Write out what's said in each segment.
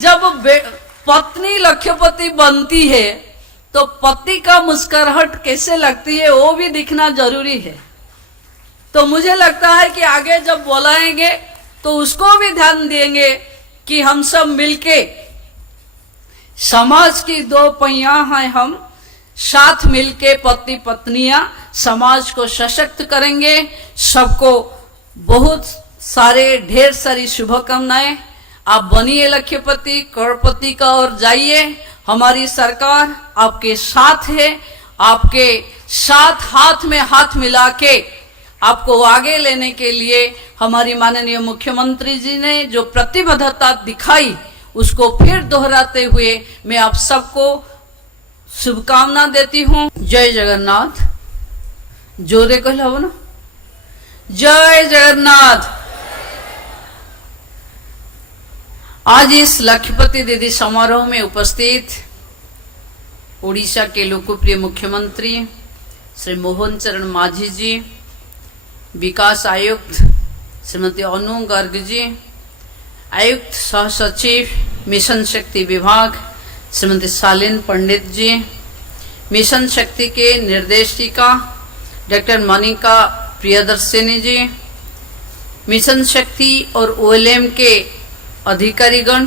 जब पत्नी लक्ष्यपति बनती है तो पति का मुस्कुराहट कैसे लगती है वो भी दिखना जरूरी है। तो मुझे लगता है कि आगे जब बुलाएंगे तो उसको भी ध्यान देंगे कि हम सब मिलके समाज की दो पहिया हैं, हम साथ मिलके पति पत्नियां समाज को सशक्त करेंगे। सबको बहुत सारे ढेर सारी शुभकामनाएं। आप बनिए लक्ष्यपति, करोड़पति का ओर जाइए। हमारी सरकार आपके साथ है। आपके साथ हाथ में हाथ मिला के आपको आगे लेने के लिए हमारी माननीय मुख्यमंत्री जी ने जो प्रतिबद्धता दिखाई उसको फिर दोहराते हुए मैं आप सबको शुभकामना देती हूँ। जय जगन्नाथ। जोरे कहलाओ ना, जय जगन्नाथ। आज इस लक्ष्यपति दीदी समारोह में उपस्थित उड़ीसा के लोकप्रिय मुख्यमंत्री श्री मोहन चरण मांझी जी, विकास आयुक्त श्रीमती अनु गर्ग जी, आयुक्त सह सचिव मिशन शक्ति विभाग श्रीमती शालीन पंडित जी, मिशन शक्ति के निर्देशिका डॉक्टर मनिका प्रियदर्शिनी जी, मिशन शक्ति और OLM के अधिकारीगण,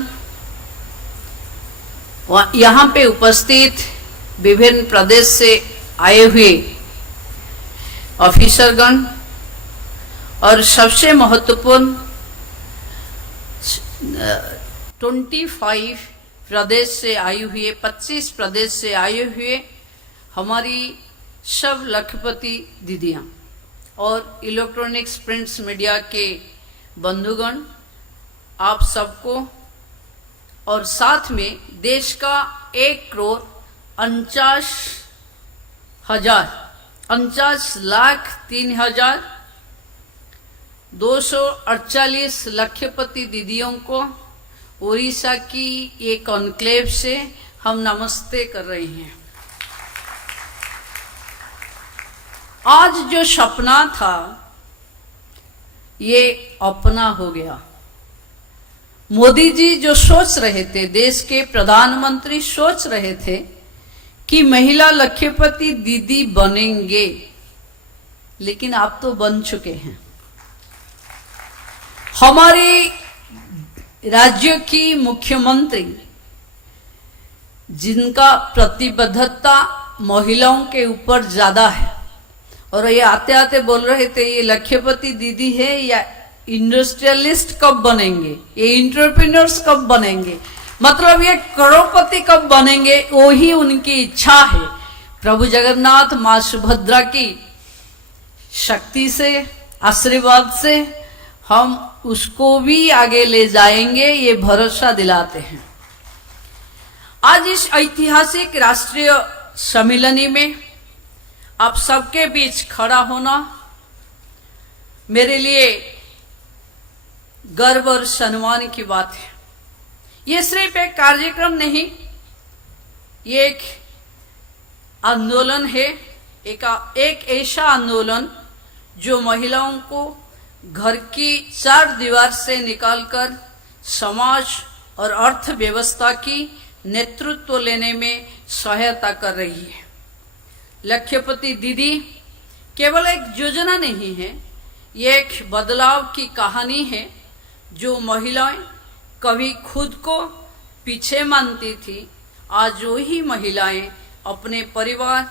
यहाँ पे उपस्थित विभिन्न प्रदेश से आए हुए ऑफिसरगण और सबसे महत्वपूर्ण 25 प्रदेश से आए हुए, 25 प्रदेश से आए हुए हमारी सब लक्ष्यपति दीदियाँ और इलेक्ट्रॉनिक्स प्रिंट्स मीडिया के बंधुगण, आप सबको और साथ में देश का 1,49,03,248 लक्ष्यपति दीदियों को उड़ीसा की ये कॉन्क्लेव से हम नमस्ते कर रहे हैं। आज जो सपना था ये अपना हो गया। मोदी जी जो सोच रहे थे, देश के प्रधानमंत्री सोच रहे थे कि महिला लक्ष्यपति दीदी बनेंगे, लेकिन आप तो बन चुके हैं। हमारे राज्य की मुख्यमंत्री जिनका प्रतिबद्धता महिलाओं के ऊपर ज्यादा है, और ये आते आते बोल रहे थे ये लक्ष्यपति दीदी है या इंडस्ट्रियलिस्ट कब बनेंगे, ये इंटरप्रेन्योर्स कब बनेंगे, मतलब ये करोड़पति कब बनेंगे, वो ही उनकी इच्छा है। प्रभु जगन्नाथ माँ सुभद्रा की शक्ति से, आशीर्वाद से हम उसको भी आगे ले जाएंगे, ये भरोसा दिलाते हैं। आज इस ऐतिहासिक राष्ट्रीय सम्मेलनी में आप सबके बीच खड़ा होना मेरे लिए गर्व और सम्मान की बात है। ये सिर्फ एक कार्यक्रम नहीं, ये एक आंदोलन है, एक ऐसा आंदोलन जो महिलाओं को घर की 4 दीवार से निकालकर समाज और अर्थव्यवस्था की नेतृत्व लेने में सहायता कर रही है। लक्ष्यपति दीदी केवल एक योजना नहीं है, ये एक बदलाव की कहानी है जो महिलाएं कभी खुद को पीछे मानती थी, आज वही महिलाएं अपने परिवार,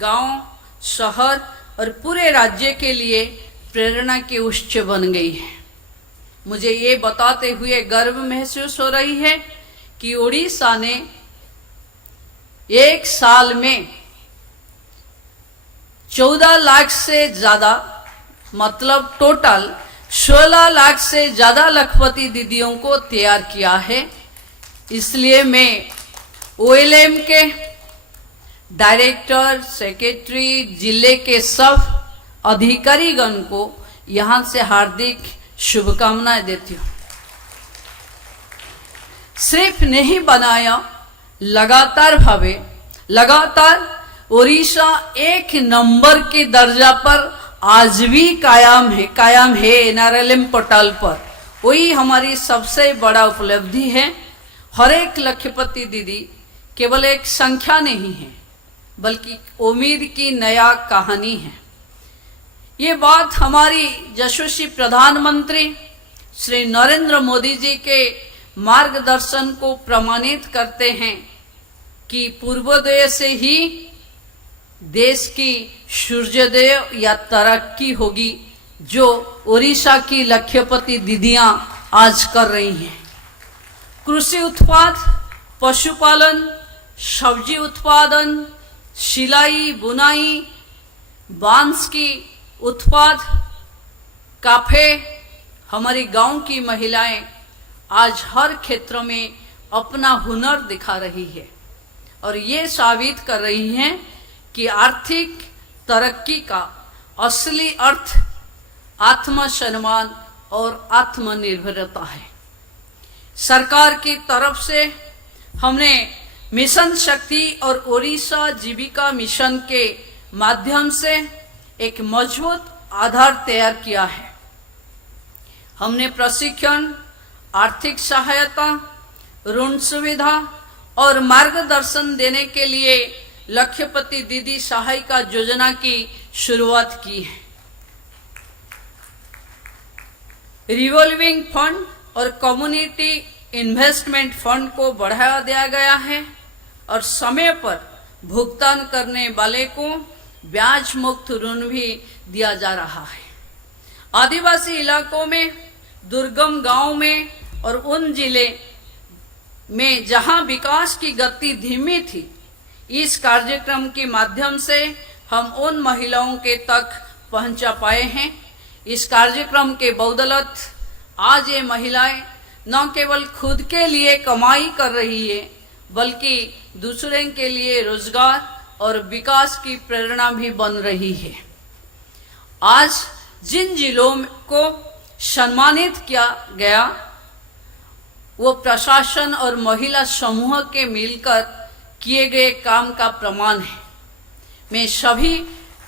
गांव, शहर और पूरे राज्य के लिए प्रेरणा के उत्स बन गई है। मुझे ये बताते हुए गर्व महसूस हो रही है कि उड़ीसा ने 1 साल में 14 लाख से ज्यादा, मतलब टोटल 16 लाख से ज्यादा लक्ष्यपति दीदियों को तैयार किया है। इसलिए मैं OLM के डायरेक्टर, सेक्रेटरी, जिले के सब अधिकारीगण को यहाँ से हार्दिक शुभकामनाएं देती हूँ। सिर्फ नहीं बनाया, लगातार उड़ीसा 1 नंबर के दर्जा पर आज भी कायम है NRLM पोर्टल पर। वही हमारी सबसे बड़ा उपलब्धि है। हर एक लखपति दीदी केवल एक संख्या नहीं है, बल्कि उम्मीद की नया कहानी है। ये बात हमारी यशस्वी प्रधानमंत्री श्री नरेंद्र मोदी जी के मार्गदर्शन को प्रमाणित करते हैं कि पूर्वोदय से ही देश की सूर्योदय या तरक्की होगी, जो ओडिशा की लखपति दीदियां आज कर रही हैं। कृषि उत्पाद, पशुपालन, सब्जी उत्पादन, सिलाई बुनाई, बांस की उत्पाद, काफे, हमारी गांव की महिलाएं आज हर क्षेत्र में अपना हुनर दिखा रही है और ये साबित कर रही हैं कि आर्थिक तरक्की का असली अर्थ आत्मसम्मान और आत्मनिर्भरता है। सरकार की तरफ से हमने मिशन शक्ति और ओडिशा जीविका मिशन के माध्यम से एक मजबूत आधार तैयार किया है। हमने प्रशिक्षण, आर्थिक सहायता, ऋण सुविधा और मार्गदर्शन देने के लिए लखपति दीदी सहायिका योजना की शुरुआत की है। रिवॉल्विंग फंड और कम्युनिटी इन्वेस्टमेंट फंड को बढ़ावा दिया गया है और समय पर भुगतान करने वाले को ब्याज मुक्त ऋण भी दिया जा रहा है। आदिवासी इलाकों में, दुर्गम गांव में और उन जिले में जहां विकास की गति धीमी थी, इस कार्यक्रम के माध्यम से हम उन महिलाओं के तक पहुंचा पाए हैं। इस कार्यक्रम के बदौलत आज ये महिलाएं न केवल खुद के लिए कमाई कर रही है, बल्कि दूसरे के लिए रोजगार और विकास की प्रेरणा भी बन रही है। आज जिन जिलों को सम्मानित किया गया, वो प्रशासन और महिला समूह के मिलकर किए गए काम का प्रमाण है। मैं सभी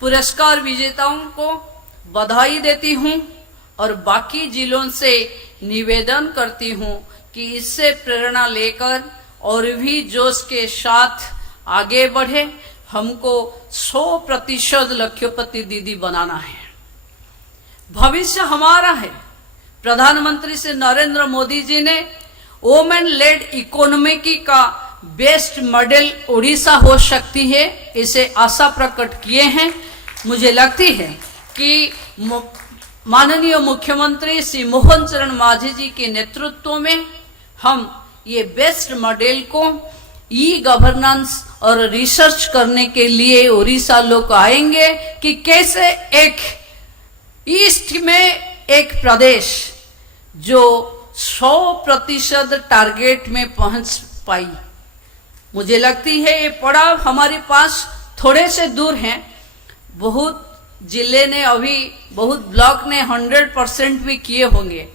पुरस्कार विजेताओं को बधाई देती हूं और बाकी जिलों से निवेदन करती हूं कि इससे प्रेरणा लेकर और भी जोश के साथ आगे बढ़े। हमको 100% लखपति दीदी बनाना है। भविष्य हमारा है। प्रधानमंत्री श्री नरेंद्र मोदी जी ने वोमेन लेड इकोनॉमी का बेस्ट मॉडल ओडिशा हो सकती है, इसे आशा प्रकट किए हैं। मुझे लगती है कि माननीय मुख्यमंत्री श्री मोहन चरण मांझी जी के नेतृत्व में हम ये बेस्ट मॉडल को ई गवर्नेंस और रिसर्च करने के लिए ओडिशा लोग आएंगे कि कैसे एक ईस्ट में एक प्रदेश जो 100% टारगेट में पहुंच पाई। मुझे लगती है ये पड़ाव हमारे पास थोड़े से दूर हैं। बहुत जिले ने अभी, बहुत ब्लॉक ने 100% भी किए होंगे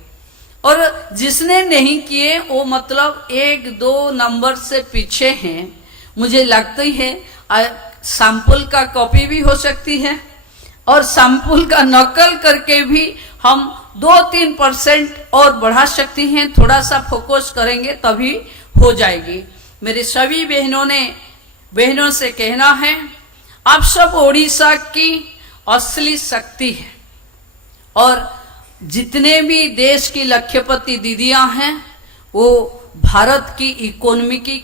और जिसने नहीं किए वो मतलब 1-2 नंबर से पीछे हैं। मुझे लगती है सैंपल का कॉपी भी हो सकती है और सैंपल का नकल करके भी हम 2-3% और बढ़ा सकती हैं। थोड़ा सा फोकस करेंगे तभी हो जाएगी। मेरे सभी बहनों से कहना है, आप सब ओडिशा की असली शक्ति है और जितने भी देश की लखपति दीदियां हैं वो भारत की इकोनॉमी की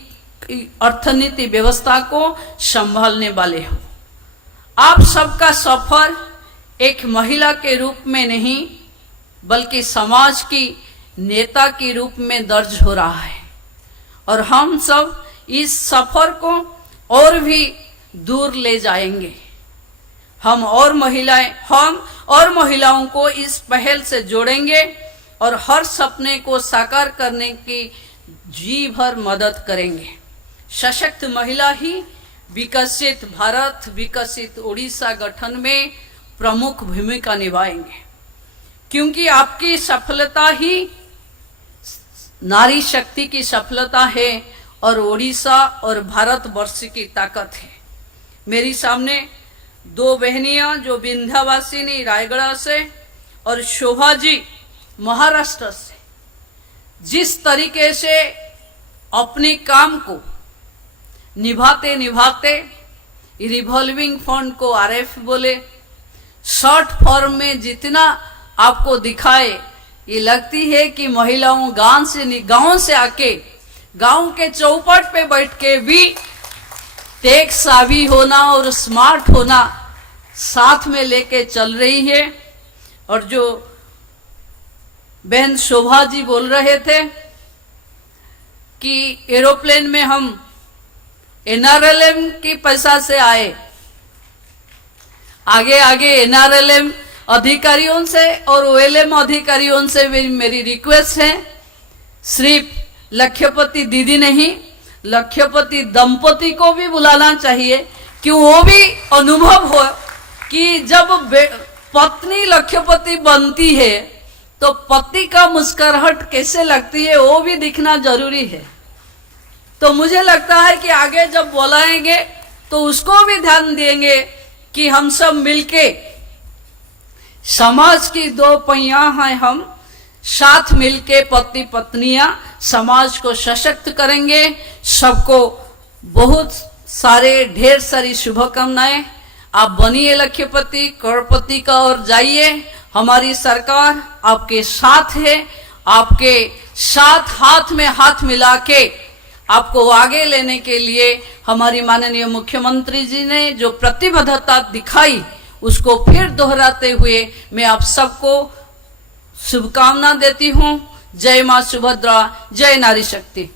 अर्थनीति व्यवस्था को संभालने वाले हो। आप सबका सफर एक महिला के रूप में नहीं बल्कि समाज की नेता के रूप में दर्ज हो रहा है और हम सब इस सफर को और भी दूर ले जाएंगे। हम और महिलाओं को इस पहल से जोड़ेंगे और हर सपने को साकार करने की जी भर मदद करेंगे। सशक्त महिला ही विकसित भारत, विकसित ओडिशा गठन में प्रमुख भूमिका निभाएंगे, क्योंकि आपकी सफलता ही नारी शक्ति की सफलता है और ओडिशा और भारतवर्ष की ताकत है। मेरी सामने 2 बहनियां जो विंध्यावासिनी रायगढ़ से और शोभा जी महाराष्ट्र से जिस तरीके से अपने काम को निभाते निभाते रिवॉल्विंग फंड को आरएफ बोले, शॉर्ट फॉर्म में जितना आपको दिखाए, ये लगती है कि महिलाओं गांव से आके गांव के चौपट पे बैठ के भी टेक सावी होना और स्मार्ट होना साथ में लेके चल रही है। और जो बहन शोभा जी बोल रहे थे कि एरोप्लेन में हम एनआरएलएम की पैसा से आए, आगे आगे एनआरएलएम अधिकारियों से और ओएलएम अधिकारियों से भी मेरी रिक्वेस्ट है, सिर्फ लक्ष्यपति दीदी नहीं, लक्ष्यपति दंपति को भी बुलाना चाहिए कि वो भी अनुभव हो कि जब पत्नी लक्ष्यपति बनती है तो पति का मुस्कुराहट कैसे लगती है वो भी दिखना जरूरी है। तो मुझे लगता है कि आगे जब बुलाएंगे तो उसको भी ध्यान देंगे कि हम सब मिलके समाज की दो पहिया हैं, हम साथ मिलके पति पत्नियां समाज को सशक्त करेंगे। सबको बहुत सारे ढेर सारी शुभकामनाएं। आप बनिए लक्ष्यपति, करोड़पति का और जाइए। हमारी सरकार आपके साथ है, आपके साथ हाथ में हाथ मिला के आपको आगे लेने के लिए हमारी माननीय मुख्यमंत्री जी ने जो प्रतिबद्धता दिखाई उसको फिर दोहराते हुए मैं आप सबको शुभकामना देती हूँ। जय मां सुभद्रा, जय नारी शक्ति।